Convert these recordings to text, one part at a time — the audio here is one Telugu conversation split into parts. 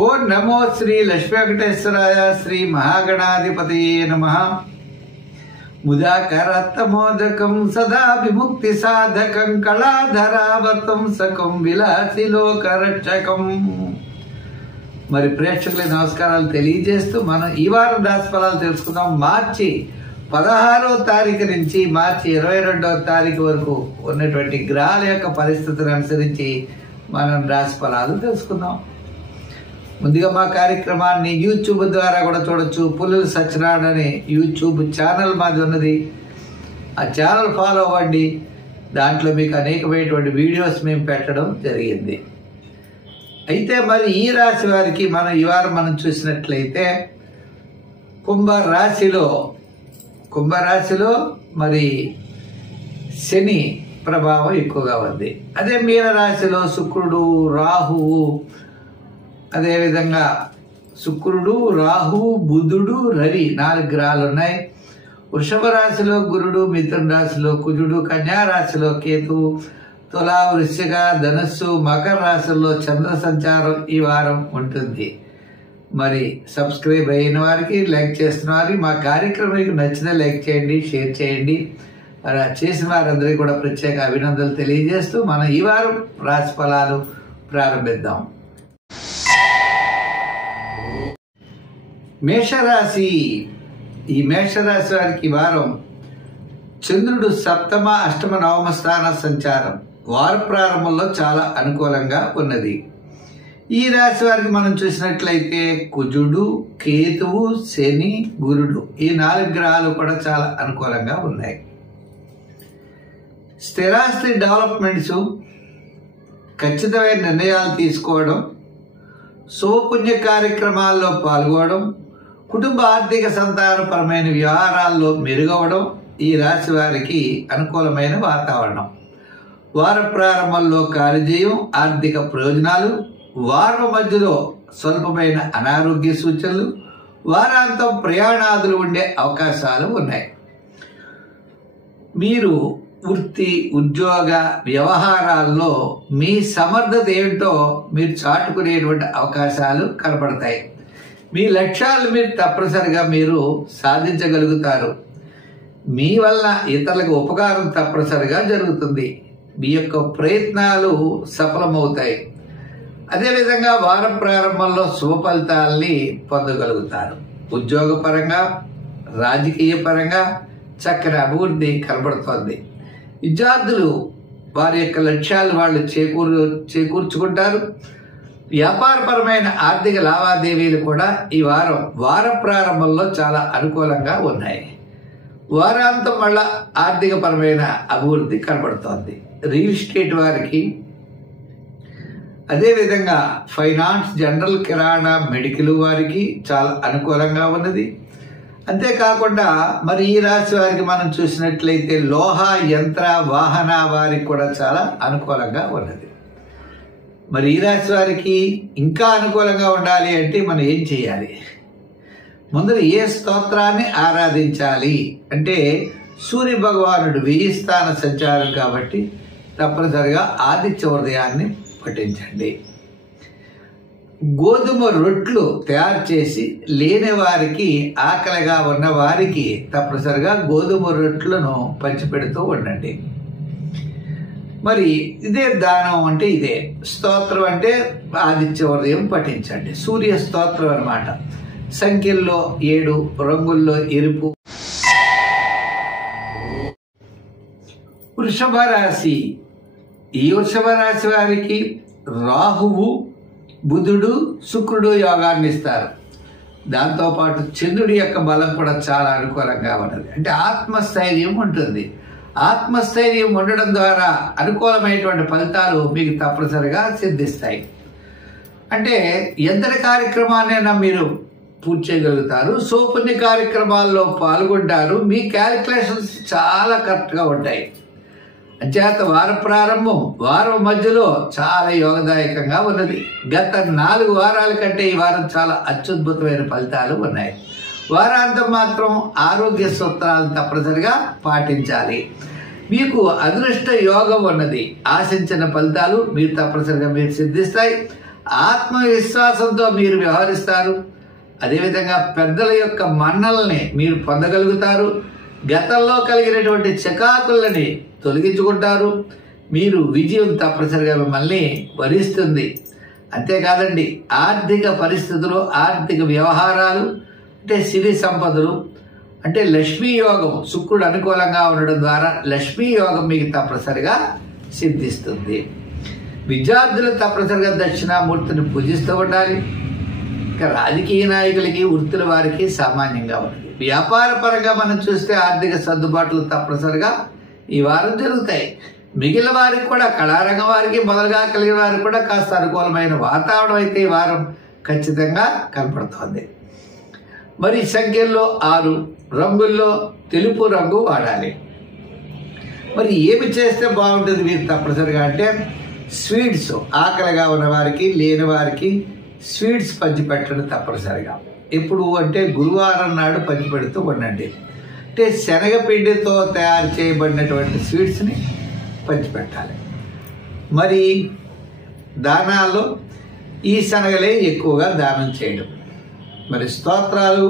ఓ నమో శ్రీ లక్ష్మీ వెంకటేశ్వరాయ శ్రీ మహాగణాధిపతయే నమః. ముదాకరత్తమోదకం సదా విముక్తి సాధకం కళాధరావతం సకం విలాసి లోకరక్షకం. మరి ప్రేక్షకులకి నమస్కారాలు తెలియజేస్తూ మనం ఈ వారం రాశి ఫలాలు తెలుసుకుందాం. మార్చి 16వ తారీఖు నుంచి మార్చి 22వ తారీఖు వరకు ఉన్నటువంటి గ్రహాల యొక్క పరిస్థితులను అనుసరించి మనం రాశి ఫలాలు తెలుసుకుందాం. ముందుగా మా కార్యక్రమాన్ని యూట్యూబ్ ద్వారా కూడా చూడొచ్చు. పుల్లల సత్యనారాయణ అనే యూట్యూబ్ ఛానల్ మాది ఉన్నది. ఆ ఛానల్ ఫాలో అవ్వండి. దాంట్లో మీకు అనేకమైనటువంటి వీడియోస్ మేము పెట్టడం జరిగింది. అయితే మరి ఈ రాశి వారికి మనం ఈ వారం మనం చూసినట్లయితే కుంభరాశిలో మరి శని ప్రభావం ఎక్కువగా ఉంది. అదే మీనరాశిలో శుక్రుడు, రాహువు, అదేవిధంగా శుక్రుడు, రాహువు, బుధుడు, రవి 4 గ్రహాలు ఉన్నాయి. వృషభ రాశిలో గురుడు, మిథున రాశిలో కుజుడు, కన్యా రాశిలో కేతువు, తులా, వృశ్చిక, ధనుస్సు, మకర రాశుల్లో చంద్ర సంచారం ఈ వారం ఉంటుంది. మరి సబ్స్క్రైబ్ అయిన వారికి, లైక్ చేస్తున్న వారికి, మా కార్యక్రమం మీకు నచ్చిన లైక్ చేయండి, షేర్ చేయండి. మరి చేసిన వారందరికీ కూడా ప్రత్యేక అభినందనలు తెలియజేస్తూ మనం ఈ వారం రాశి ఫలాలు ప్రారంభిద్దాం. మేషరాశి. ఈ మేషరాశి వారికి వారం చంద్రుడు సప్తమ, అష్టమ, నవమ స్థాన సంచారం వార ప్రారంభంలో చాలా అనుకూలంగా ఉన్నది. ఈ రాశి వారికి మనం చూసినట్లయితే కుజుడు, కేతువు, శని, గురుడు ఈ 4 గ్రహాలు కూడా చాలా అనుకూలంగా ఉన్నాయి. స్థిరాస్తి డెవలప్మెంట్స్, ఖచ్చితమైన నిర్ణయాలు తీసుకోవడం, శుభపుణ్య కార్యక్రమాల్లో పాల్గొనడం, కుటుంబ ఆర్థిక సంతానపరమైన వ్యవహారాల్లో మెరుగవడం ఈ రాశి వారికి అనుకూలమైన వాతావరణం. వార ప్రారంభంలో కార్యజయం, ఆర్థిక ప్రయోజనాలు, వారం మధ్యలో స్వల్పమైన అనారోగ్య సూచనలు, వారాంతం ప్రయాణాదులు ఉండే అవకాశాలు ఉన్నాయి. మీరు వృత్తి, ఉద్యోగ వ్యవహారాల్లో మీ సమర్థత ఏమిటో మీరు చాటుకునేటువంటి అవకాశాలు కనపడతాయి. మీ లక్ష్యాలు మీరు తప్పనిసరిగా మీరు సాధించగలుగుతారు. మీ వల్ల ఇతరులకు ఉపకారం తప్పనిసరిగా జరుగుతుంది. మీ యొక్క ప్రయత్నాలు సఫలమవుతాయి. అదేవిధంగా వారం ప్రారంభంలో శుభ ఫలితాలని పొందగలుగుతారు. ఉద్యోగపరంగా, రాజకీయ పరంగా చక్కని అభివృద్ధి కనబడుతోంది. విద్యార్థులు వారి యొక్క లక్ష్యాలు వాళ్ళు చేకూర్చుకుంటారు. వ్యాపారపరమైన ఆర్థిక లావాదేవీలు కూడా ఈ వార ప్రారంభంలో చాలా అనుకూలంగా ఉన్నాయి. వారాంతం వల్ల ఆర్థిక పరమైన అభివృద్ధి కనబడుతోంది. రియల్ ఎస్టేట్ వారికి, అదేవిధంగా ఫైనాన్స్, జనరల్, కిరాణా, మెడికల్ వారికి చాలా అనుకూలంగా ఉన్నది. అంతేకాకుండా మరి ఈ రాశి వారికి మనం చూసినట్లయితే లోహ, యంత్ర, వాహన వారికి కూడా చాలా అనుకూలంగా ఉన్నది. మరి ఈ రాశి వారికి ఇంకా అనుకూలంగా ఉండాలి అంటే మనం ఏం చేయాలి? ముందర ఏ స్తోత్రాన్ని ఆరాధించాలి అంటే సూర్య భగవానుడు 1000 స్థాన సంచారం కాబట్టి తప్పనిసరిగా ఆదిత్య హృదయాన్ని పఠించండి. గోధుమ రొట్లు తయారు చేసి లేని వారికి, ఆకలిగా ఉన్న వారికి తప్పనిసరిగా గోధుమ రొట్లను పంచిపెడుతూ ఉండండి. మరి ఇదే దానం అంటే ఇదే. స్తోత్రం అంటే ఆదిత్య హృదయం పఠించండి. సూర్య స్తోత్రం అన్నమాట. సంఖ్యల్లో 7, రంగుల్లో ఎరుపు. వృషభ రాశి. ఈ వృషభ రాశి వారికి రాహువు, బుధుడు, శుక్రుడు యోగాన్ని ఇస్తారు. దాంతోపాటు చంద్రుడి యొక్క బలం కూడా చాలా అనుకూలంగా ఉన్నది. అంటే ఆత్మస్థైర్యం ఉంటుంది. ఆత్మస్థైర్యం ఉండడం ద్వారా అనుకూలమైనటువంటి ఫలితాలు మీకు తప్పనిసరిగా సిద్ధిస్తాయి. అంటే ఎంతటి కార్యక్రమాన్నైనా మీరు పూర్తి చేయగలుగుతారు. శుభపుణ్య కార్యక్రమాల్లో పాల్గొంటారు. మీ క్యాలిక్యులేషన్స్ చాలా కరెక్ట్గా ఉంటాయి. అంచేత వార ప్రారంభం, వారం మధ్యలో చాలా యోగదాయకంగా ఉన్నది. గత 4 వారాల కంటే ఈ వారం చాలా అత్యద్భుతమైన ఫలితాలు ఉన్నాయి. వారాంతం మాత్రం ఆరోగ్య సూత్రాలను తప్పనిసరిగా పాటించాలి. మీకు అదృష్ట యోగం ఉన్నది. ఆశించిన ఫలితాలు మీరు తప్పనిసరిగా మీరు సిద్ధిస్తాయి. ఆత్మవిశ్వాసంతో మీరు వ్యవహరిస్తారు. అదేవిధంగా పెద్దల యొక్క మన్నల్ని మీరు పొందగలుగుతారు. గతంలో కలిగినటువంటి చికాకులని తొలగించుకుంటారు. మీరు విజయం తప్పనిసరిగా మిమ్మల్ని వరిస్తుంది. అంతేకాదండి, ఆర్థిక పరిస్థితులు, ఆర్థిక వ్యవహారాలు, అంటే సిరి సంపదలు, అంటే లక్ష్మీ యోగం, శుక్రుడు అనుకూలంగా ఉండడం ద్వారా లక్ష్మీ యోగం మీకు తప్పనిసరిగా సిద్ధిస్తుంది. విద్యార్థులు తప్పనిసరిగా దక్షిణామూర్తిని పూజిస్తూ ఉండాలి. ఇక రాజకీయ నాయకులకి, వృత్తుల వారికి సామాన్యంగా ఉంటుంది. వ్యాపార పరంగా మనం చూస్తే ఆర్థిక సర్దుబాట్లు తప్పనిసరిగా ఈ వారం జరుగుతాయి. మిగిలిన వారికి కూడా, కళారంగం వారికి మొదలుగా కలిగిన వారికి కూడా కాస్త అనుకూలమైన వాతావరణం అయితే ఈ వారం ఖచ్చితంగా కనపడుతోంది. మరి సంఖ్యల్లో 6, రంగుల్లో తెలుపు రంగు వాడాలి. మరి ఏమి చేస్తే బాగుంటుంది మీరు తప్పనిసరిగా అంటే స్వీట్స్, ఆకలిగా ఉన్న వారికి, లేని వారికి స్వీట్స్ పంచిపెట్టడం తప్పనిసరిగా. ఎప్పుడు అంటే గురువారం నాడు పంచిపెడుతూ ఉండండి. అంటే శనగపిండితో తయారు చేయబడినటువంటి స్వీట్స్ని పంచిపెట్టాలి. మరి దానాల్లో ఈ శనగలే ఎక్కువగా దానం చేయడం. మరి స్తోత్రాలు,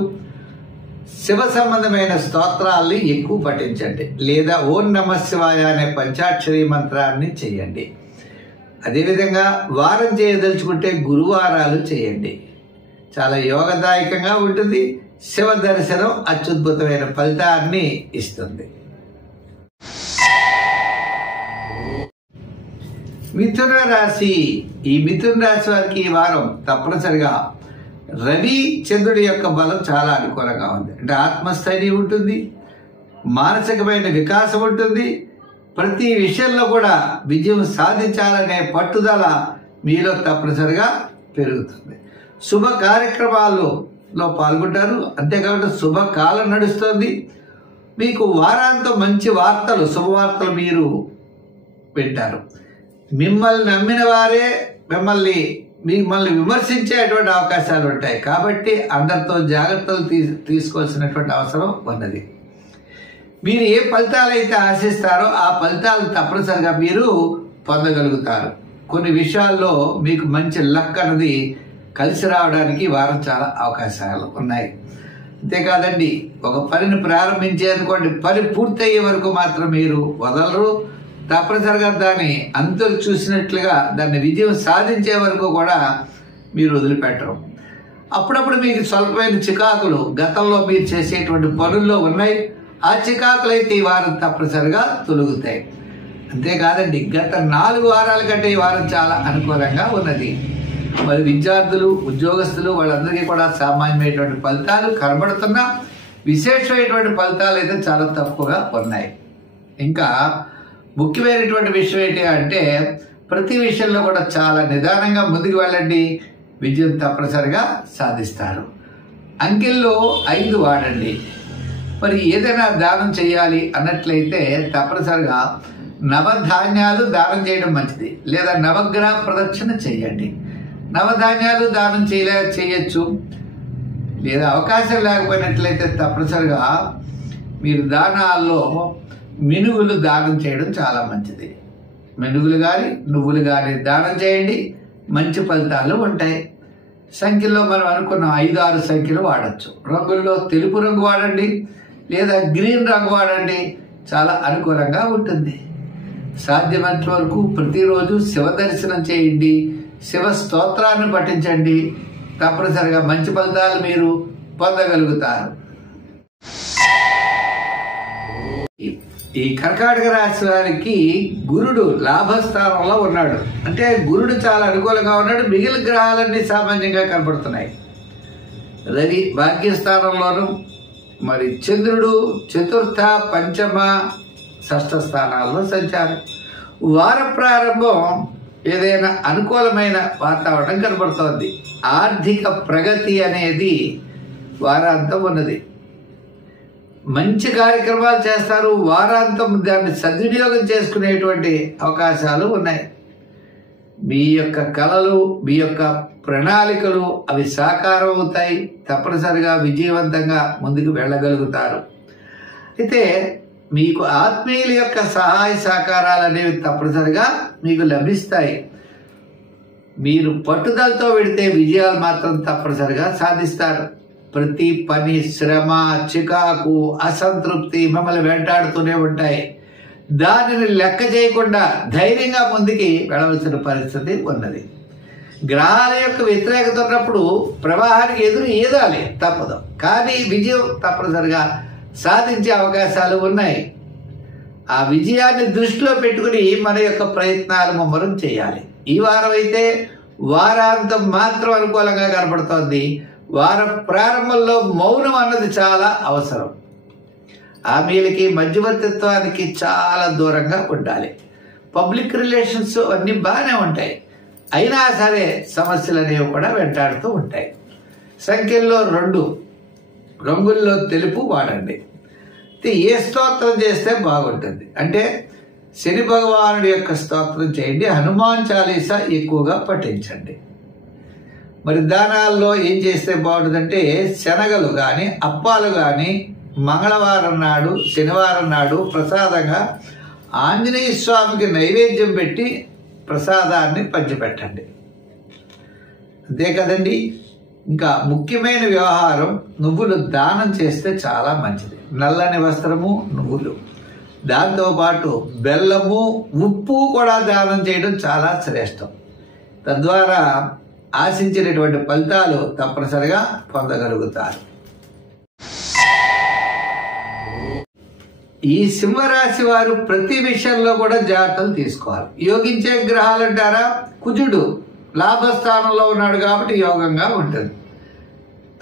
శివ సంబంధమైన స్తోత్రాల్ని ఎక్కువ పఠించండి, లేదా ఓం నమః శివాయ అనే పంచాక్షరి మంత్రాన్ని చేయండి. అదేవిధంగా వారం చేయదలుచుకుంటే గురువారాలు చేయండి. చాలా యోగదాయకంగా ఉంటుంది. శివ దర్శనం అత్యద్భుతమైన ఫలితాన్ని ఇస్తుంది. మిథున రాశి. ఈ మిథున రాశి వారికి ఈ వారం తప్పనిసరిగా రవి చంద్రుడి యొక్క బలం చాలా అనుకూలంగా ఉంది. అంటే ఆత్మస్థైర్యం ఉంటుంది, మానసికమైన వికాసం ఉంటుంది. ప్రతి విషయంలో కూడా విజయం సాధించాలనే పట్టుదల మీలో తప్పనిసరిగా పెరుగుతుంది. శుభ కార్యక్రమాల్లో పాల్గొంటారు. అంతేకాకుండా శుభకాలం నడుస్తుంది. మీకు వారాంతం మంచి వార్తలు, శుభవార్తలు మీరు వింటారు. మిమ్మల్ని నమ్మిన వారే మిమ్మల్ని విమర్శించేటువంటి అవకాశాలు ఉంటాయి. కాబట్టి అందరితో జాగ్రత్తలు తీసుకోవాల్సినటువంటి అవసరం ఉన్నది. మీరు ఏ ఫలితాలు అయితే ఆశిస్తారో ఆ ఫలితాలు తప్పనిసరిగా మీరు పొందగలుగుతారు. కొన్ని విషయాల్లో మీకు మంచి లక్ అన్నది కలిసి రావడానికి వారం చాలా అవకాశాలు ఉన్నాయి. అంతేకాదండి, ఒక పనిని ప్రారంభించేందుకోండి, పని పూర్తయ్యే వరకు మాత్రం మీరు వదలరు. తప్పనిసరిగా దాన్ని అంతకు చూసినట్లుగా దాన్ని విజయం సాధించే వరకు కూడా మీరు వదిలిపెట్టరు. అప్పుడప్పుడు మీకు స్వల్పమైన చికాకులు గతంలో మీరు చేసేటువంటి పనుల్లో ఉన్నాయి. ఆ చికాకులు అయితే ఈ వారం తప్పనిసరిగా తొలగుతాయి. అంతేకాదండి, గత 4 వారాల కంటే ఈ వారం చాలా అనుకూలంగా ఉన్నది. మరి విద్యార్థులు, ఉద్యోగస్తులు వాళ్ళందరికీ కూడా సామాన్యమైనటువంటి ఫలితాలు కనబడుతున్నా విశేషమైనటువంటి ఫలితాలు అయితే చాలా తక్కువగా ఉన్నాయి. ఇంకా ముఖ్యమైనటువంటి విషయం ఏంటి అంటే ప్రతి విషయంలో కూడా చాలా నిదానంగా ముందుకు వెళ్ళండి, విజయం తప్పనిసరిగా సాధిస్తారు. అంకెల్లో 5 వాడండి. మరి ఏదైనా దానం చేయాలి అన్నట్లయితే తప్పనిసరిగా నవధాన్యాలు దానం చేయడం మంచిది, లేదా నవగ్రహ ప్రదక్షిణ చేయండి. నవధాన్యాలు దానం చేయొచ్చు, లేదా అవకాశం లేకపోయినట్లయితే తప్పనిసరిగా మీరు దానాల్లో మినుగులు దానం చేయడం చాలా మంచిది. మినుగులు కానీ నువ్వులు కానీ దానం చేయండి, మంచి ఫలితాలు ఉంటాయి. సంఖ్యలో మనం అనుకున్న 5-6 సంఖ్యలు వాడచ్చు. రంగుల్లో తెలుపు రంగు వాడండి, లేదా గ్రీన్ రంగు వాడండి, చాలా అనుకూలంగా ఉంటుంది. సాధ్యమైనంత వరకు ప్రతిరోజు శివ దర్శనం చేయండి, శివ స్తోత్రాన్ని పఠించండి. తప్పనిసరిగా మంచి ఫలితాలు మీరు పొందగలుగుతారు. ఈ కర్కాటక రాశి వారికి గురుడు లాభస్థానంలో ఉన్నాడు. అంటే గురుడు చాలా అనుకూలంగా ఉన్నాడు. మిగిలిన గ్రహాలన్నీ సామాన్యంగా కనపడుతున్నాయి. రవి భాగ్యస్థానంలోను, మరి చంద్రుడు చతుర్థ, పంచమ, షష్ఠ స్థానాల్లో సంచారం. వార ప్రారంభం ఏదైనా అనుకూలమైన వాతావరణం కనబడుతోంది. ఆర్థిక ప్రగతి అనేది వారాంతం ఉన్నది. మంచి కార్యక్రమాలు చేస్తారు. వారాంతం దాన్ని సద్వినియోగం చేసుకునేటువంటి అవకాశాలు ఉన్నాయి. మీ యొక్క కళలు, మీ యొక్క ప్రణాళికలు అవి సాకారం అవుతాయి. తప్పనిసరిగా విజయవంతంగా ముందుకు వెళ్ళగలుగుతారు. అయితే మీకు ఆత్మీయుల యొక్క సహాయ సహకారాలు అనేవి తప్పనిసరిగా మీకు లభిస్తాయి. మీరు పట్టుదలతో వెడితే విజయాలు మాత్రం తప్పనిసరిగా సాధిస్తారు. ప్రతి పని, శ్రమ, చికాకు, అసంతృప్తి మిమ్మల్ని వెంటాడుతూనే ఉంటాయి. దానిని లెక్క చేయకుండా ధైర్యంగా ముందుకి వెళ్ళవలసిన పరిస్థితి ఉన్నది. గ్రహాల యొక్క వ్యతిరేకత ఉన్నప్పుడు ప్రవాహానికి ఎదురు ఈదాలి, తప్పదు. కానీ విజయం తప్పనిసరిగా సాధించే అవకాశాలు ఉన్నాయి. ఆ విజయాన్ని దృష్టిలో పెట్టుకుని మన యొక్క ప్రయత్నాలు ముమ్మరం చేయాలి. ఈ వారం అయితే వారాంతం మాత్రం అనుకూలంగా కనపడుతోంది. వారం ప్రారంభంలో మౌనం అన్నది చాలా అవసరం. హామీలకి, మధ్యవర్తిత్వానికి చాలా దూరంగా ఉండాలి. పబ్లిక్ రిలేషన్స్ అన్నీ బాగానే ఉంటాయి, అయినా సరే సమస్యలు అనేవి కూడా వెంటాడుతూ ఉంటాయి. సంఖ్యల్లో 2, రంగుల్లో తెలుపు వాడండి. ఏ స్తోత్రం చేస్తే బాగుంటుంది అంటే శని భగవానుడి యొక్క స్తోత్రం చేయండి. హనుమాన్ చాలీసా ఎక్కువగా పఠించండి. మరి దానాల్లో ఏం చేస్తే బాగుంటుందంటే శనగలు కానీ, అప్పాలు కానీ మంగళవారం నాడు, శనివారం నాడు ప్రసాదంగా ఆంజనేయ స్వామికి నైవేద్యం పెట్టి ప్రసాదాన్ని పంచిపెట్టండి. అంతే కదండి. ఇంకా ముఖ్యమైన వ్యవహారం, నువ్వులు దానం చేస్తే చాలా మంచిది. నల్లని వస్త్రము, నువ్వులు, దాంతోపాటు బెల్లము, ఉప్పు కూడా దానం చేయడం చాలా శ్రేష్టం. తద్వారా ఆశించినటువంటి ఫలితాలు తప్పనిసరిగా పొందగలుగుతారు. ఈ సింహరాశి వారు ప్రతి విషయంలో కూడా జాగ్రత్తలు తీసుకోవాలి. యోగించే గ్రహాలు అంటారా, కుజుడు లాభస్థానంలో ఉన్నాడు కాబట్టి యోగంగా ఉంటుంది.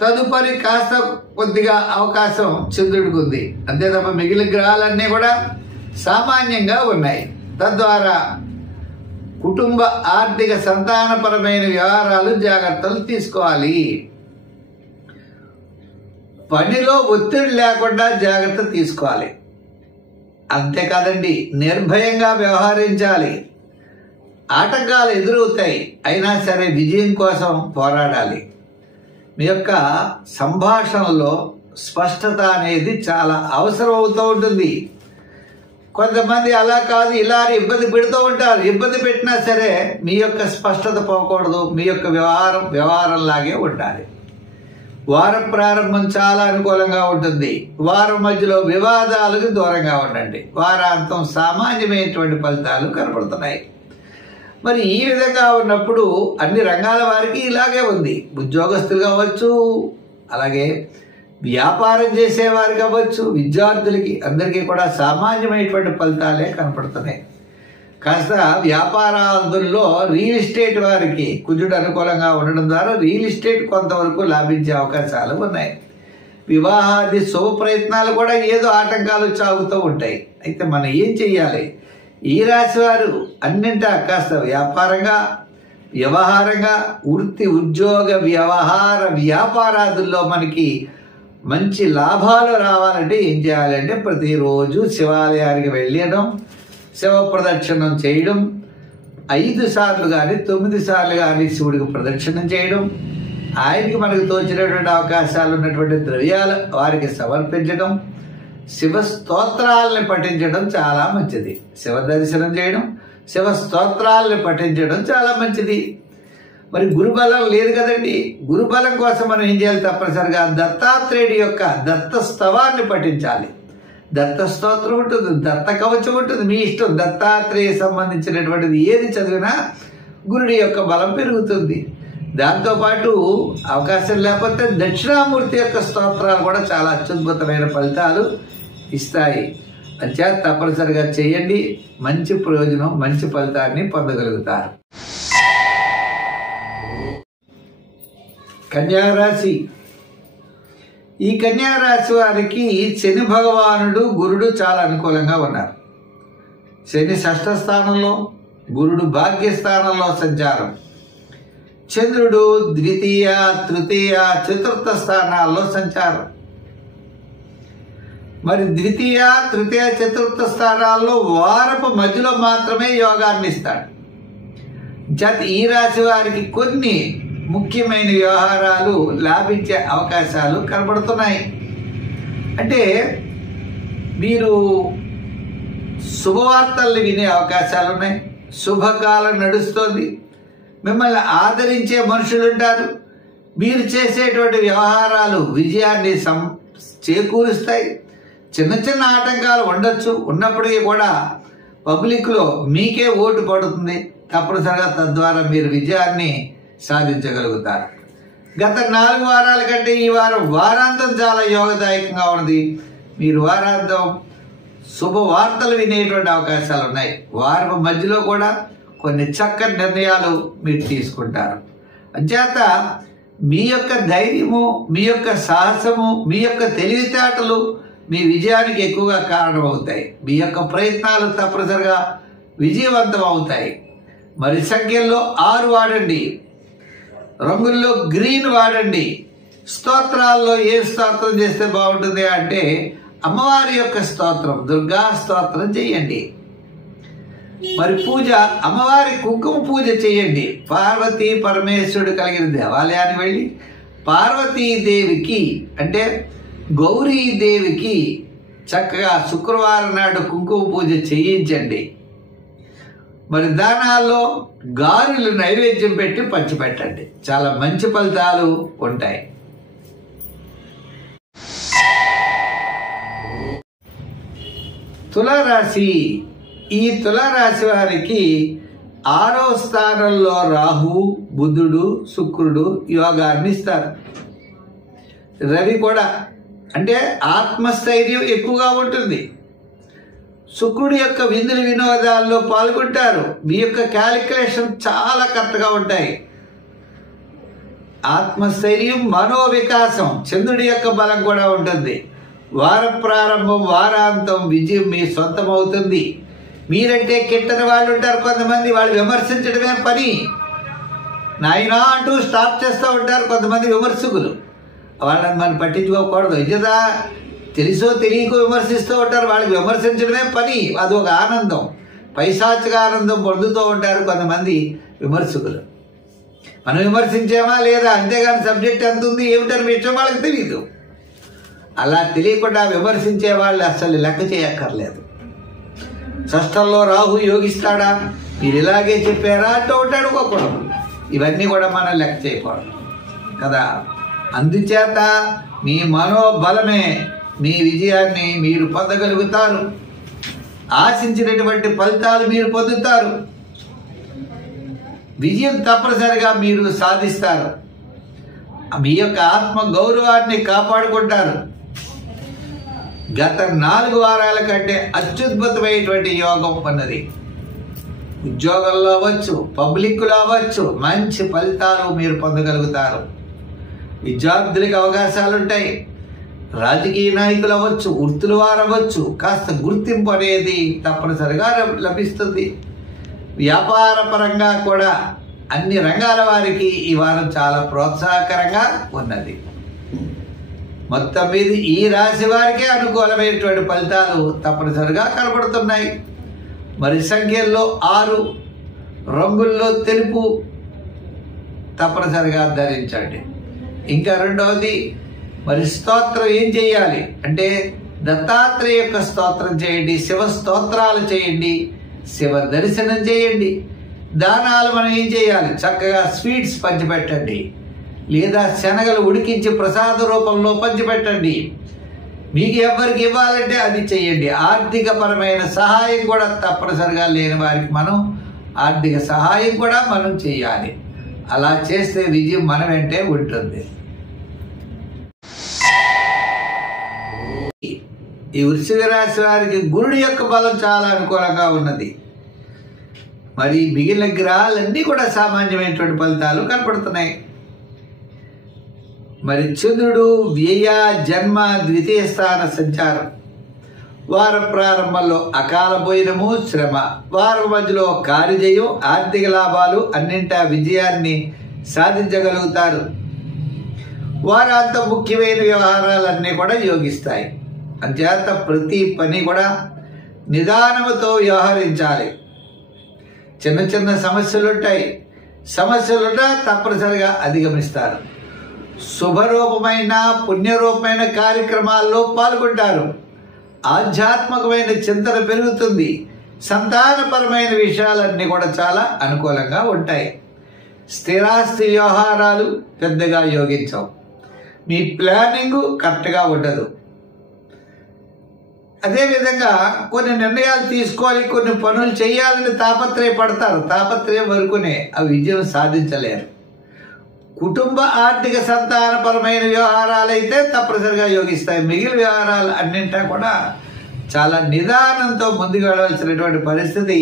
తదుపరి కాస్త కొద్దిగా అవకాశం చంద్రుడికి ఉంది, అంతే తప్ప మిగిలిన గ్రహాలన్నీ కూడా సామాన్యంగా ఉన్నాయి. తద్వారా కుటుంబ, ఆర్థిక, సంతానపరమైన వ్యవహారాలు జాగ్రత్తలు తీసుకోవాలి. పనిలో ఒత్తిడి లేకుండా జాగ్రత్త తీసుకోవాలి. అంతేకాదండి, నిర్భయంగా వ్యవహరించాలి. ఆటంకాలు ఎదురవుతాయి, అయినా సరే విజయం కోసం పోరాడాలి. మీ యొక్క సంభాషణలో స్పష్టత అనేది చాలా అవసరం అవుతూ ఉంటుంది. కొంతమంది అలా కాదు ఇలా అని ఇబ్బంది పెడుతూ ఉంటారు. ఇబ్బంది పెట్టినా సరే మీ యొక్క స్పష్టత పోకూడదు. మీ యొక్క వ్యవహారంలాగే ఉండాలి. వారం ప్రారంభం చాలా అనుకూలంగా ఉంటుంది. వారం మధ్యలో వివాదాలకు దూరంగా ఉండండి. వారాంతం సామాన్యమైనటువంటి ఫలితాలు కనపడుతున్నాయి. మరి ఈ విధంగా ఉన్నప్పుడు అన్ని రంగాల వారికి ఇలాగే ఉంది. ఉద్యోగస్తులు కావచ్చు, అలాగే వ్యాపారం చేసేవారు కావచ్చు, విద్యార్థులకి అందరికీ కూడా సామాన్యమైనటువంటి ఫలితాలే కనపడుతున్నాయి. కాస్త వ్యాపారాదుల్లో రియల్ ఎస్టేట్ వారికి కుజుడు అనుకూలంగా ఉండడం ద్వారా రియల్ ఎస్టేట్ కొంతవరకు లాభించే అవకాశాలు ఉన్నాయి. వివాహాది శుభ ప్రయత్నాలు కూడా ఏదో ఆటంకాలు సాగుతూ ఉంటాయి. అయితే మనం ఏం చెయ్యాలి? ఈ రాశి వారు అన్నింటా కాస్త వ్యాపారంగా, వ్యవహారంగా, వృత్తి, ఉద్యోగ, వ్యాపారాదుల్లో మనకి మంచి లాభాలు రావాలంటే ఏం చేయాలంటే ప్రతిరోజు శివాలయానికి వెళ్ళడం, శివ ప్రదక్షిణం చేయడం, 5 సార్లు కానీ 9 సార్లు కానీ శివుడికి ప్రదక్షిణం చేయడం, ఆయనకి మనకు తోచినటువంటి అవకాశాలు ఉన్నటువంటి ద్రవ్యాలు వారికి సమర్పించడం, శివ స్తోత్రాలని పఠించడం చాలా మంచిది. శివ దర్శనం చేయడం, శివ స్తోత్రాలని పఠించడం చాలా మంచిది. మరి గురుబలం లేదు కదండి. గురుబలం కోసం మనం ఏం చేయాలి? తప్పనిసరిగా దత్తాత్రేయుడి యొక్క దత్త స్తవాన్ని పఠించాలి. దత్త స్తోత్రం ఉంటుంది, దత్త కవచం ఉంటుంది, మీ ఇష్టం. దత్తాత్రేయ సంబంధించినటువంటిది ఏది చదివినా గురుడి యొక్క బలం పెరుగుతుంది. దాంతోపాటు అవకాశం లేకపోతే దక్షిణామూర్తి యొక్క స్తోత్రాలు కూడా చాలా అత్యద్భుతమైన ఫలితాలు ఇస్తాయి. అంచేత తప్పనిసరిగా చేయండి. మంచి ప్రయోజనం, మంచి ఫలితాన్ని పొందగలుగుతారు. కన్యారాశి. ఈ కన్యారాశి వారికి శని భగవానుడు, గురుడు చాలా అనుకూలంగా ఉన్నారు. శని 6వ స్థానంలో, గురుడు భాగ్యస్థానంలో సంచారం. చంద్రుడు 2వ, 3వ, 4వ స్థానాల్లో సంచారం. మరి 2వ, 3వ, 4వ స్థానాల్లో వారపు మధ్యలో మాత్రమే యోగాన్ని ఇస్తాడు. ఈ రాశి వారికి కొన్ని ముఖ్యమైన వ్యవహారాలు లాభించే అవకాశాలు కనబడుతున్నాయి. అంటే మీరు శుభవార్తల్ని వినే అవకాశాలు ఉన్నాయి. శుభకాలం నడుస్తోంది. మిమ్మల్ని ఆదరించే మనుషులు ఉంటారు. మీరు చేసేటువంటి వ్యవహారాలు విజయాన్ని చేకూరుస్తాయి. చిన్న చిన్న ఆటంకాలు ఉండొచ్చు, ఉన్నప్పటికీ కూడా పబ్లిక్లో మీకే ఓటు పడుతుంది. తప్పనిసరిగా తద్వారా మీరు విజయాన్ని సాధించగలుగుతారు. గత 4 వారాల కంటే ఈ వారం వారాంతం చాలా యోగదాయకంగా ఉన్నది. మీరు వారాంతం శుభవార్తలు వినేటువంటి అవకాశాలు ఉన్నాయి. వారం మధ్యలో కూడా కొన్ని చక్కని నిర్ణయాలు మీరు తీసుకుంటారు. అంచేత మీ యొక్క ధైర్యము, మీ యొక్క సాహసము, మీ యొక్క తెలివితేటలు మీ విజయానికి ఎక్కువగా కారణమవుతాయి. మీ యొక్క ప్రయత్నాలు తప్పనిసరిగా విజయవంతం అవుతాయి. మరి సంఖ్యల్లో 6 వాడండి, రంగుల్లో గ్రీన్ వాడండి. స్తోత్రాల్లో ఏ స్తోత్రం చేస్తే బాగుంటుంది అంటే అమ్మవారి యొక్క స్తోత్రం, దుర్గా స్తోత్రం చేయండి. మరి పూజ, అమ్మవారి కుంకుమ పూజ చేయండి. పార్వతీ పరమేశ్వరుడు కలిగిన దేవాలయానికి వెళ్ళి పార్వతీదేవికి అంటే గౌరీదేవికి చక్కగా శుక్రవారం నాడు కుంకుమ పూజ చేయించండి. మరి దానాల్లో గారెలు నైవేద్యం పెట్టి పంచిపెట్టండి. చాలా మంచి ఫలితాలు ఉంటాయి. తులారాశి. ఈ తులారాశి వారికి 6వ స్థానంలో రాహువు, బుధుడు, శుక్రుడు యోగాన్ని ఇస్తారు. రవి కూడా అంటే ఆత్మస్థైర్యం ఎక్కువగా ఉంటుంది. శుక్రుడి యొక్క విందులు వినోదాల్లో పాల్గొంటారు. మీ యొక్క క్యాలిక్యులేషన్ చాలా కరెక్ట్గా ఉంటాయి. ఆత్మస్థైర్యం, మనోవికాసం, చంద్రుడి యొక్క బలం కూడా ఉంటుంది. వార ప్రారంభం, వారాంతం విజయం మీ సొంతం అవుతుంది. మీరంటే కిట్టని వాళ్ళు ఉంటారు కొంతమంది, వాళ్ళు విమర్శించడమే పని. నాయనా అంటూ స్టాప్ చేస్తూ ఉంటారు కొంతమంది విమర్శకులు. వాళ్ళని మనం పట్టించుకోకూడదు. ఇజదా తెలుసో తెలియకో విమర్శిస్తూ ఉంటారు. వాళ్ళకి విమర్శించడమే పని. అది ఒక ఆనందం, పైశాచిక ఆనందం పొందుతూ ఉంటారు కొంతమంది విమర్శకులు. మనం విమర్శించామా లేదా, అంతేగాని సబ్జెక్ట్ ఎంత ఉంది ఏమిటని విషయం వాళ్ళకి తెలియదు. అలా తెలియకుండా విమర్శించే వాళ్ళు అసలు లెక్క చేయక్కర్లేదు. షష్ఠంలో రాహు యోగిస్తాడా, మీరు ఇలాగే చెప్పారా అంటూ ఉంటాడు ఒక్కొక్కడు. ఇవన్నీ కూడా మనం లెక్క చేయకూడదు కదా. అందుచేత మీ మనోబలమే మీ విజయాన్ని మీరు పొందగలుగుతారు. ఆశించినటువంటి ఫలితాలు మీరు పొందుతారు. విజయం తప్పనిసరిగా మీరు సాధిస్తారు. మీ యొక్క ఆత్మ గౌరవాన్ని కాపాడుకుంటారు. గత 4 వారాల కంటే అత్యద్భుతమైనటువంటి యోగం ఉన్నది. ఉద్యోగంలో అవ్వచ్చు, పబ్లిక్లో అవ్వచ్చు, మంచి ఫలితాలు మీరు పొందగలుగుతారు. విద్యార్థులకు అవకాశాలు ఉంటాయి. రాజకీయ నాయకులు అవ్వచ్చు, వృత్తుల వారు అవ్వచ్చు, కాస్త గుర్తింపు అనేది తప్పనిసరిగా లభిస్తుంది. వ్యాపార పరంగా కూడా అన్ని రంగాల వారికి ఈ వారం చాలా ప్రోత్సాహకరంగా ఉన్నది. మొత్తం మీద ఈ రాశి వారికే అనుకూలమైనటువంటి ఫలితాలు తప్పనిసరిగా కనబడుతున్నాయి. మరి సంఖ్యల్లో 6, రంగుల్లో తెలుపు తప్పనిసరిగా ధరించండి. ఇంకా రెండవది, మరి స్తోత్రం ఏం చేయాలి అంటే దత్తాత్రేయ యొక్క స్తోత్రం చేయండి, శివ స్తోత్రాలు చేయండి, శివ దర్శనం చేయండి. దానాలు మనం ఏం చేయాలి, చక్కగా స్వీట్స్ పంచిపెట్టండి, లేదా శనగలు ఉడికించి ప్రసాద రూపంలో పంచిపెట్టండి. మీకు ఎవరికి ఇవ్వాలంటే అది చేయండి. ఆర్థిక పరమైన సహాయం కూడా తప్పనిసరిగా లేని వారికి మనం ఆర్థిక సహాయం కూడా మనం చేయాలి. అలా చేస్తే విజయం మన వెంటే ఉంటుంది. ఈ వృశ్చిక రాశి వారికి గురుడి యొక్క బలం చాలా అనుకూలంగా ఉన్నది. మరి మిగిలిన గ్రహాలన్నీ కూడా సామాన్యమైనటువంటి ఫలితాలు కనపడుతున్నాయి. మరి చంద్రుడు వ్యయ, జన్మ, ద్వితీయ స్థాన సంచారం. వార ప్రారంభంలో అకాల భోజనము, శ్రమ. వారం మధ్యలో కార్యజయం, ఆర్థిక లాభాలు, అన్నింటా విజయాన్ని సాధించగలుగుతారు. వారాంతం ముఖ్యమైన వ్యవహారాలన్నీ కూడా యోగిస్తాయి. అంచేత ప్రతి పని కూడా నిదానముతో వ్యవహరించాలి. చిన్న చిన్న సమస్యలుంటాయి, సమస్యలుంటా తప్పనిసరిగా అధిగమిస్తారు. శుభరూపమైన పుణ్యరూపమైన కార్యక్రమాల్లో పాల్గొంటారు. ఆధ్యాత్మికమైన చింతన పెరుగుతుంది. సంతానపరమైన విషయాలన్నీ కూడా చాలా అనుకూలంగా ఉంటాయి. స్థిరాస్తి వ్యవహారాలు పెద్దగా యోగించవు. మీ ప్లానింగ్ కరెక్ట్గా ఉండదు. అదేవిధంగా కొన్ని నిర్ణయాలు తీసుకోవాలి, కొన్ని పనులు చేయాలని తాపత్రయపడతారు. తాపత్రయం వరకునే ఆ విజయం సాధించలేరు. కుటుంబ ఆర్థిక సంతానపరమైన వ్యవహారాలు అయితే తప్పనిసరిగా యోగిస్తాయి. మిగిలిన వ్యవహారాలు అన్నింటా కూడా చాలా నిదానంతో ముందుకు వెళ్ళవలసినటువంటి పరిస్థితి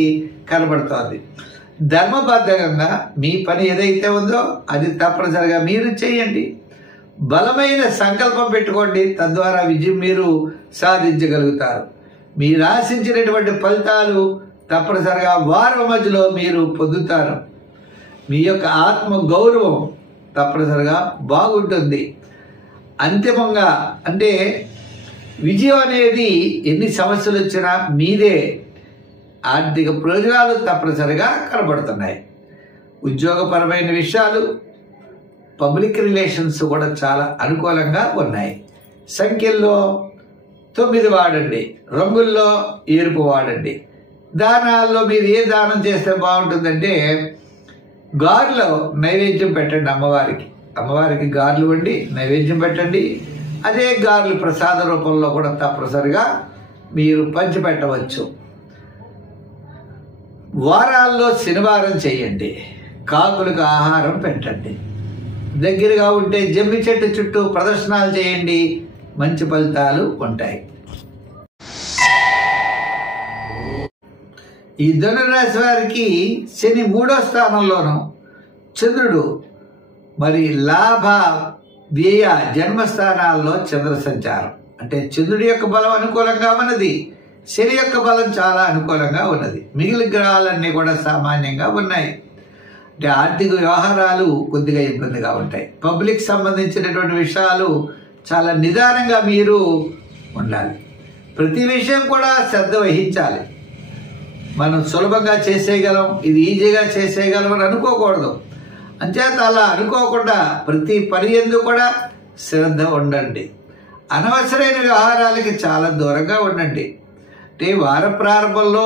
కనబడుతోంది. ధర్మబద్ధంగా మీ పని ఏదైతే ఉందో అది తప్పనిసరిగా మీరు చేయండి. బలమైన సంకల్పం పెట్టుకోండి, తద్వారా విజయం మీరు సాధించగలుగుతారు. మీరు ఆశించినటువంటి ఫలితాలు తప్పనిసరిగా వారం మధ్యలో మీరు పొందుతారు. మీ యొక్క ఆత్మ గౌరవం తప్పనిసరిగా బాగుంటుంది. అంతిమంగా అంటే విజయం అనేది ఎన్ని సమస్యలు వచ్చినా మీదే ఆర్థిక ప్రయోజనాలు తప్పనిసరిగా కనబడుతున్నాయి. ఉద్యోగపరమైన విషయాలు, పబ్లిక్ రిలేషన్స్ కూడా చాలా అనుకూలంగా ఉన్నాయి. సంఖ్యల్లో 9 వాడండి, రంగుల్లో ఎరుపు వాడండి. దానాల్లో మీరు ఏ దానం చేస్తే బాగుంటుందంటే గారెలో నైవేద్యం పెట్టండి. అమ్మవారికి గారెలు వండి నైవేద్యం పెట్టండి. అదే గారెలు ప్రసాద రూపంలో కూడా తప్పనిసరిగా మీరు పంచిపెట్టవచ్చు. వారాల్లో శనివారం చేయండి. కాకులకు ఆహారం పెట్టండి. దగ్గరగా ఉంటే జమ్మి చెట్టు చుట్టూ ప్రదర్శనలు చేయండి. మంచి ఫలితాలు ఉంటాయి. ఈ ధనురాశి వారికి శని 3వ స్థానంలోను, చంద్రుడు మరి లాభ వ్యయ జన్మస్థానాల్లో చంద్ర సంచారం. అంటే చంద్రుడి యొక్క బలం అనుకూలంగా ఉన్నది, శని యొక్క బలం చాలా అనుకూలంగా ఉన్నది. మిగిలిన గ్రహాలన్నీ కూడా సామాన్యంగా ఉన్నాయి. అంటే ఆర్థిక వ్యవహారాలు కొద్దిగా ఇబ్బందిగా ఉంటాయి. పబ్లిక్ సంబంధించినటువంటి విషయాలు చాలా నిదానంగా మీరు ఉండాలి. ప్రతి విషయం కూడా శ్రద్ధ వహించాలి. మనం సులభంగా చేసేయగలం, ఇది ఈజీగా చేసేయగలం అని అనుకోకూడదు. అంచేత అలా అనుకోకుండా ప్రతి పని యందు కూడా శ్రద్ధ ఉండండి. అనవసరమైన వ్యవహారాలకి చాలా దూరంగా ఉండండి. అంటే వార ప్రారంభంలో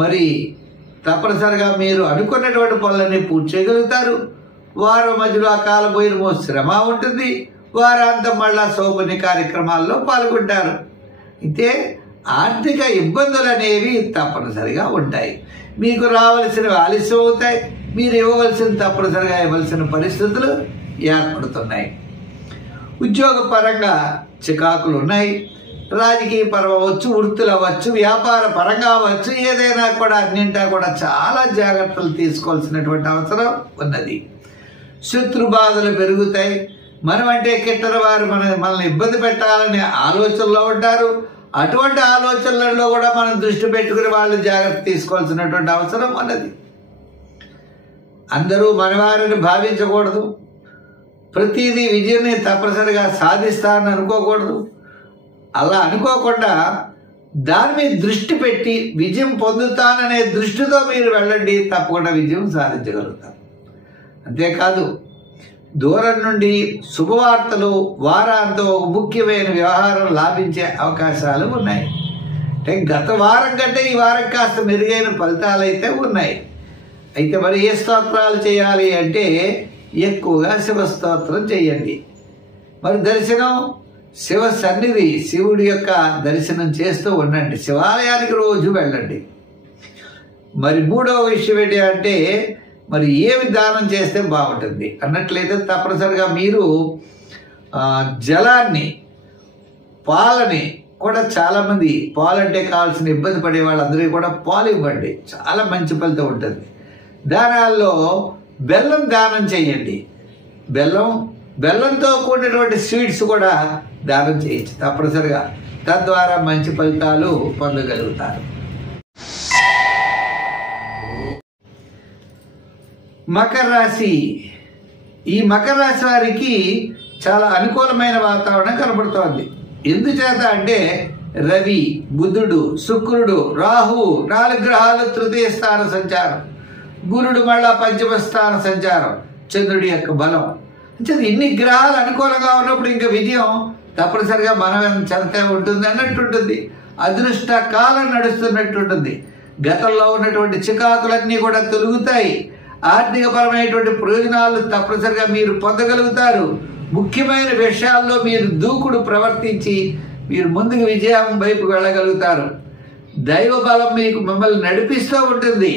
మరి తప్పనిసరిగా మీరు అనుకున్నటువంటి పనులన్నీ పూర్తి చేయగలుగుతారు. వారం మధ్యలో ఆ కాలబోయినమో శ్రమ ఉంటుంది. వారాంతం మళ్ళా సౌపని కార్యక్రమాల్లో పాల్గొంటారు. అయితే ఆర్థిక ఇబ్బందులు అనేవి తప్పనిసరిగా ఉంటాయి. మీకు రావాల్సినవి ఆలస్యం అవుతాయి. మీరు ఇవ్వవలసిన తప్పనిసరిగా ఇవ్వాల్సిన పరిస్థితులు ఏర్పడుతున్నాయి. ఉద్యోగపరంగా చికాకులు ఉన్నాయి. రాజకీయ పరం అవ్వచ్చు, వృత్తులు అవ్వచ్చు, వ్యాపార పరంగా అవ్వచ్చు, ఏదైనా కూడా అన్నింటా కూడా చాలా జాగ్రత్తలు తీసుకోవాల్సినటువంటి అవసరం ఉన్నది. శత్రు బాధలు పెరుగుతాయి. మనం అంటే కిట్టర వారు మనల్ని ఇబ్బంది పెట్టాలనే ఆలోచనలో ఉంటారు. అటువంటి ఆలోచనలలో కూడా మనం దృష్టి పెట్టుకుని వాళ్ళు జాగ్రత్త తీసుకోవాల్సినటువంటి అవసరం ఉన్నది. అందరూ మనవారిని భావించకూడదు. ప్రతిదీ విజయాన్ని తప్పనిసరిగా సాధిస్తానని అనుకోకూడదు. అలా అనుకోకుండా దాని మీద దృష్టి పెట్టి విజయం పొందుతాననే దృష్టితో మీరు వెళ్ళండి. తప్పకుండా విజయం సాధించగలుగుతారు. అంతేకాదు దూరం నుండి శుభవార్తలు, వారాంతో ముఖ్యమైన వ్యవహారం లాభించే అవకాశాలు ఉన్నాయి. అంటే గత వారం కంటే ఈ వారం కాస్త మెరుగైన ఫలితాలు అయితే ఉన్నాయి. అయితే మరి ఏ స్తోత్రాలు చేయాలి అంటే ఎక్కువగా శివస్తోత్రం చేయండి. మరి దర్శనం శివ సన్నిధి, శివుడి యొక్క దర్శనం చేస్తూ ఉండండి. శివాలయానికి రోజు వెళ్ళండి. మరి 3వ విషయం ఏంటి అంటే మరి ఏమి దానం చేస్తే బాగుంటుంది అన్నట్లయితే తప్పనిసరిగా మీరు జలాన్ని, పాలని కూడా చాలామంది పాలంటే కావాల్సిన ఇబ్బంది పడే వాళ్ళందరికీ కూడా పాలు ఇవ్వండి. చాలా మంచి ఫలితం ఉంటుంది. దానాల్లో బెల్లం దానం చేయండి. బెల్లంతో కూడినటువంటి స్వీట్స్ కూడా దానం చేయొచ్చు తప్పనిసరిగా. తద్వారా మంచి ఫలితాలు పొందగలుగుతారు. మకర రాశి. ఈ మకర రాశి వారికి చాలా అనుకూలమైన వాతావరణం కనబడుతోంది. ఎందుచేత అంటే రవి, బుధుడు, శుక్రుడు, రాహువు 4 గ్రహాలు తృతీయ స్థాన సంచారం, గురుడు మళ్ళా పంచమ స్థాన సంచారం, చంద్రుడి యొక్క బలం. అంటే ఇన్ని గ్రహాలు అనుకూలంగా ఉన్నప్పుడు ఇంకా విజయం తప్పనిసరిగా మనం చెంతే ఉంటుంది అన్నట్టుంటుంది. అదృష్ట కాలం నడుస్తున్నట్టుంటుంది. గతంలో ఉన్నటువంటి చికాకులన్నీ కూడా తొలుగుతాయి. ఆర్థికపరమైనటువంటి ప్రయోజనాలు తప్పనిసరిగా మీరు పొందగలుగుతారు. ముఖ్యమైన విషయాల్లో మీరు దూకుడు ప్రవర్తించి మీరు ముందుకు విజయం వైపు వెళ్ళగలుగుతారు. దైవ బలం మీకు మిమ్మల్ని నడిపిస్తూ ఉంటుంది.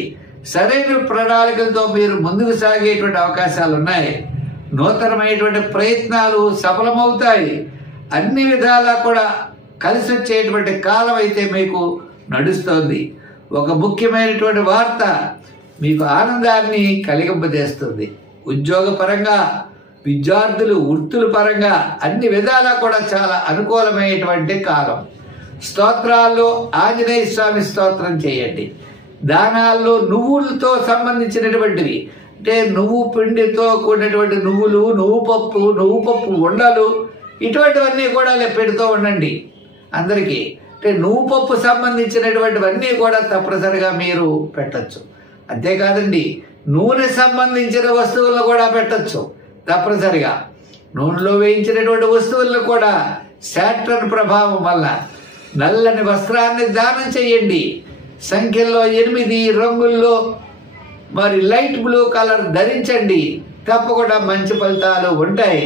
సరైన ప్రణాళికలతో మీరు ముందుకు సాగేటువంటి అవకాశాలు ఉన్నాయి. నూతనమైనటువంటి ప్రయత్నాలు సఫలమవుతాయి. అన్ని విధాలా కూడా కలిసి వచ్చేటువంటి కాలం అయితే మీకు నడుస్తోంది. ఒక ముఖ్యమైనటువంటి వార్త మీకు ఆనందాన్ని కలిగింపజేస్తుంది. ఉద్యోగపరంగా, విద్యార్థులు వృత్తుల పరంగా అన్ని విధాలా కూడా చాలా అనుకూలమైనటువంటి కాలం. స్తోత్రాల్లో ఆంజనేయ స్వామి స్తోత్రం చేయండి. దానాల్లో నువ్వులతో సంబంధించినటువంటివి అంటే నువ్వు పిండితో కూడినటువంటి నువ్వులు, నువ్వు పప్పు ఉండలు ఇటువంటివన్నీ కూడా పెడుతూ ఉండండి అందరికీ. అంటే నువ్వు పప్పు సంబంధించినటువంటివన్నీ కూడా తప్పనిసరిగా మీరు పెట్టచ్చు. అంతేకాదండి, నూనె సంబంధించిన వస్తువులను కూడా పెట్టచ్చు తప్పనిసరిగా. నూనెలో వేయించినటువంటి వస్తువులను కూడా శాట్రన్ ప్రభావం వల్ల నల్లని వస్త్రాన్ని దానం చేయండి. సంఖ్యల్లో 8 రంగుల్లో మరి లైట్ బ్లూ కలర్ ధరించండి. తప్పకుండా మంచి ఫలితాలు ఉంటాయి.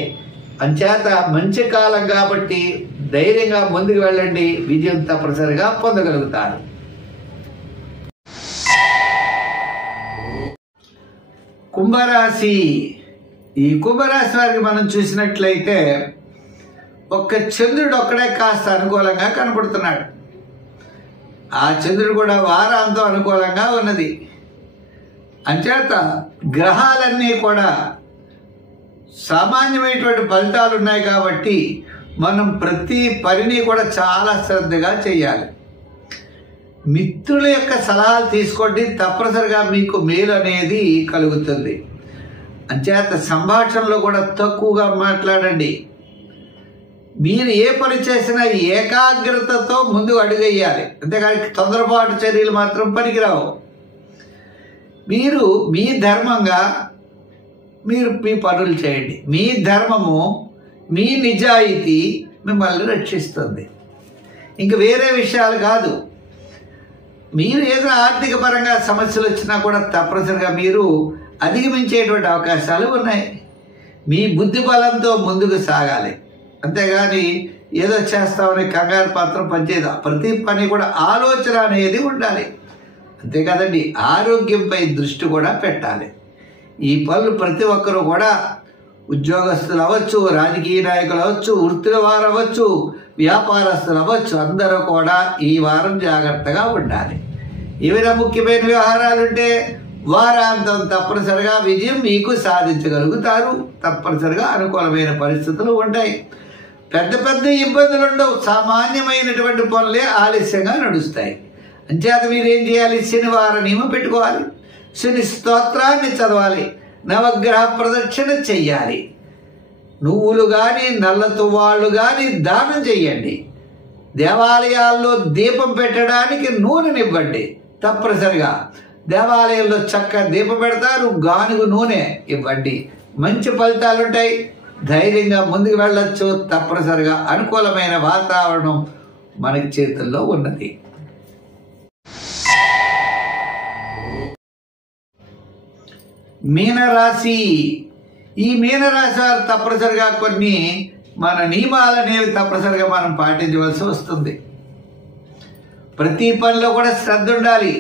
అంచేత మంచి కాలం కాబట్టి ధైర్యంగా ముందుకు వెళ్ళండి. విజయం తప్పనిసరిగా పొందగలుగుతారు. కుంభరాశి. ఈ కుంభరాశి వారికి మనం చూసినట్లయితే ఒక్క చంద్రుడు ఒక్కడే కాస్త అనుకూలంగా కనపడుతున్నాడు. ఆ చంద్రుడు కూడా వారాంతం అనుకూలంగా ఉన్నది. అంచేత గ్రహాలన్నీ కూడా సామాన్యమైనటువంటి ఫలితాలు ఉన్నాయి కాబట్టి మనం ప్రతి పనిని కూడా చాలా శ్రద్ధగా చేయాలి. మిత్రుల యొక్క సలహాలు తీసుకోండి. తప్పనిసరిగా మీకు మేలు అనేది కలుగుతుంది. అంచేత సంభాషణలో కూడా తక్కువగా మాట్లాడండి. మీరు ఏ పని చేసినా ఏకాగ్రతతో ముందు అడుగేయాలి. అంతేకాని తొందరపాటు చర్యలు మాత్రం పనికిరావు. మీరు మీ ధర్మంగా మీరు మీ పనులు చేయండి. మీ ధర్మము, మీ నిజాయితీ మిమ్మల్ని రక్షిస్తుంది. ఇంక వేరే విషయాలు కాదు. మీరు ఏదో ఆర్థిక పరంగా సమస్యలు వచ్చినా కూడా తప్పనిసరిగా మీరు అధిగమించేటువంటి అవకాశాలు ఉన్నాయి. మీ బుద్ధి బలంతో ముందుకు సాగాలి. అంతేగాని ఏదో చేస్తామని కంగారు పాత్రం పనిచేయదు. ప్రతి పని కూడా ఆలోచన అనేది ఉండాలి. అంతే కదండి, ఆరోగ్యంపై దృష్టి కూడా పెట్టాలి. ఈ పనులు ప్రతి ఒక్కరూ కూడా ఉద్యోగస్తులు అవ్వచ్చు, రాజకీయ నాయకులు అవ్వచ్చు, వృత్తుల వారు అవ్వచ్చు, వ్యాపారస్తులు అవ్వచ్చు, అందరూ కూడా ఈ వారం జాగ్రత్తగా ఉండాలి. ఏవైనా ముఖ్యమైన వ్యవహారాలుంటే వారాంతం తప్పనిసరిగా విజయం మీకు సాధించగలుగుతారు. తప్పనిసరిగా అనుకూలమైన పరిస్థితులు ఉంటాయి. పెద్ద పెద్ద ఇబ్బందులు ఉండవు. సామాన్యమైనటువంటి పనులే ఆలస్యంగా నడుస్తాయి. అంచేత మీరేం చేయాలి? శనివార నియమం పెట్టుకోవాలి. శని స్తోత్రాన్ని చదవాలి. నవగ్రహ ప్రదక్షిణ చెయ్యాలి. నువ్వులు కానీ నల్ల తువ్వాళ్ళు కానీ దానం చెయ్యండి. దేవాలయాల్లో దీపం పెట్టడానికి నూనెనివ్వండి. తప్పనిసరిగా దేవాలయంలో చక్క దీపం పెడతారు, గానుగు నూనె ఇవ్వండి. మంచి ఫలితాలు ఉంటాయి. ధైర్యంగా ముందుకు వెళ్ళొచ్చు. తప్పనిసరిగా అనుకూలమైన వాతావరణం మనకి చేతుల్లో ఉన్నది. మీనరాశి. ఈ మీనరాశి వారు తప్పనిసరిగా కొన్ని మన నియమాలనేవి తప్పనిసరిగా మనం పాటించవలసి వస్తుంది. ప్రతి పనిలో కూడా శ్రద్ధ ఉండాలి.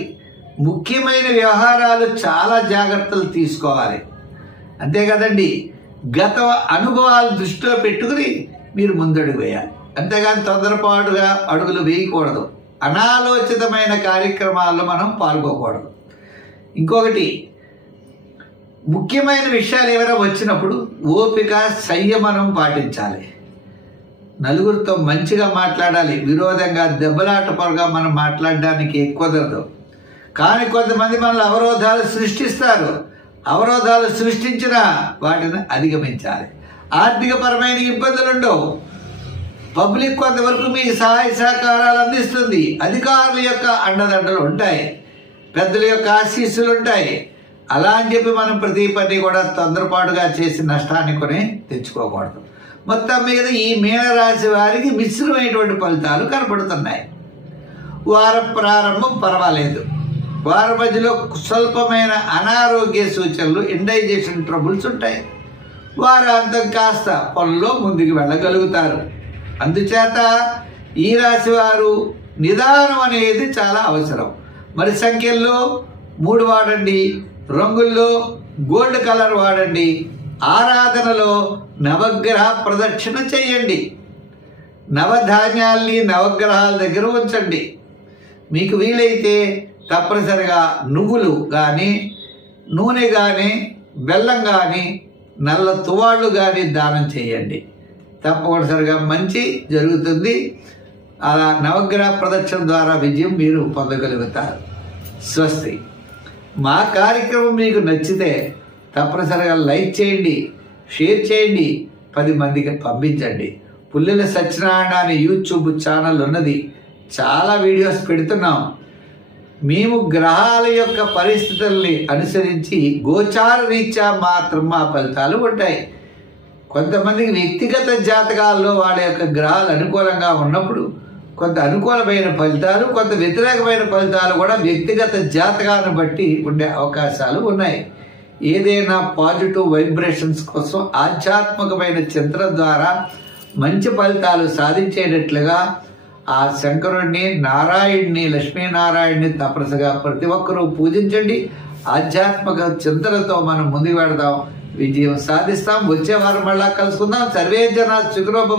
ముఖ్యమైన వ్యవహారాలు చాలా జాగ్రత్తలు తీసుకోవాలి. అంతే కదండి, గత అనుభవాలు దృష్టిలో పెట్టుకుని మీరు ముందడుగు వేయాలి. అంతేగాని తొందరపాటుగా అడుగులు వేయకూడదు. అనాలోచితమైన కార్యక్రమాల్లో మనం పాల్గొకూడదు. ఇంకొకటి, ముఖ్యమైన విషయాలు ఏమైనా వచ్చినప్పుడు ఓపిక, సంయమనం పాటించాలి. నలుగురితో మంచిగా మాట్లాడాలి. విరోధంగా, దెబ్బలాట పరుగా మనం మాట్లాడడానికి కుదరదు. కానీ కొంతమంది మనల్ని అవరోధాలు సృష్టిస్తారు. అవరోధాలు సృష్టించినా వాటిని అధిగమించాలి. ఆర్థికపరమైన ఇబ్బందులు ఉండవు. పబ్లిక్ కొంతవరకు మీకు సహాయ సహకారాలు అందిస్తుంది. అధికారుల యొక్క అండదండలు ఉంటాయి. పెద్దల యొక్క ఆశీస్సులు ఉంటాయి. అలా అని చెప్పి మనం ప్రతి పని కూడా తొందరపాటుగా చేసి నష్టాన్ని కొని తెచ్చుకోకూడదు. మొత్తం మీద ఈ మీనరాశి వారికి మిశ్రమైనటువంటి ఫలితాలు కనపడుతున్నాయి. వారం ప్రారంభం పర్వాలేదు. వారి మధ్యలో స్వల్పమైన అనారోగ్య సూచనలు, ఇండైజెషన్ ట్రబుల్స్ ఉంటాయి. వారు అంత కాస్త పనుల్లో ముందుకు వెళ్ళగలుగుతారు. అందుచేత ఈ రాశి వారు నిదానం అనేది చాలా అవసరం. మరి సంఖ్యల్లో 3 వాడండి, రంగుల్లో గోల్డ్ కలర్ వాడండి, ఆరాధనలో నవగ్రహ ప్రదక్షిణ చేయండి, నవధాన్యాల్ని నవగ్రహాల దగ్గర ఉంచండి. మీకు వీలైతే తప్పనిసరిగా నువ్వులు కానీ, నూనె కానీ, బెల్లం కానీ, నల్ల తువాళ్ళు కానీ దానం చేయండి. తప్పనిసరిగా మంచి జరుగుతుంది. అలా నవగ్రహ ప్రదక్షిణ ద్వారా విజయం మీరు పొందగలుగుతారు. స్వస్తి. మా కార్యక్రమం మీకు నచ్చితే తప్పనిసరిగా లైక్ చేయండి, షేర్ చేయండి, 10 మందికి పంపించండి. పుల్లెల సత్యనారాయణ అనే యూట్యూబ్ ఛానల్ ఉన్నది. చాలా వీడియోస్ పెడుతున్నాం. మేము గ్రహాల యొక్క పరిస్థితుల్ని అనుసరించి గోచార రీత్యా మాత్రం మా ఫలితాలు ఉంటాయి. కొంతమందికి వ్యక్తిగత జాతకాల్లో వాళ్ళ యొక్క గ్రహాలు అనుకూలంగా ఉన్నప్పుడు కొంత అనుకూలమైన ఫలితాలు, కొంత వ్యతిరేకమైన ఫలితాలు కూడా వ్యక్తిగత జాతకాన్ని బట్టి ఉండే అవకాశాలు ఉన్నాయి. ఏదైనా పాజిటివ్ వైబ్రేషన్స్ కోసం ఆధ్యాత్మికమైన చింతన ద్వారా మంచి ఫలితాలు సాధించేటట్లుగా ఆ శంకరుణ్ణి, నారాయణ్ణి, లక్ష్మీనారాయణ్ణి తప్పనిసరిగా ప్రతి ఒక్కరూ పూజించండి. ఆధ్యాత్మిక చింతనతో మనం ముందుకు వెళదాం, విజయం సాధిస్తాం. వచ్చే వారం మళ్ళా కలుసుకుందాం. సర్వే జన సుఖినో భవంతు.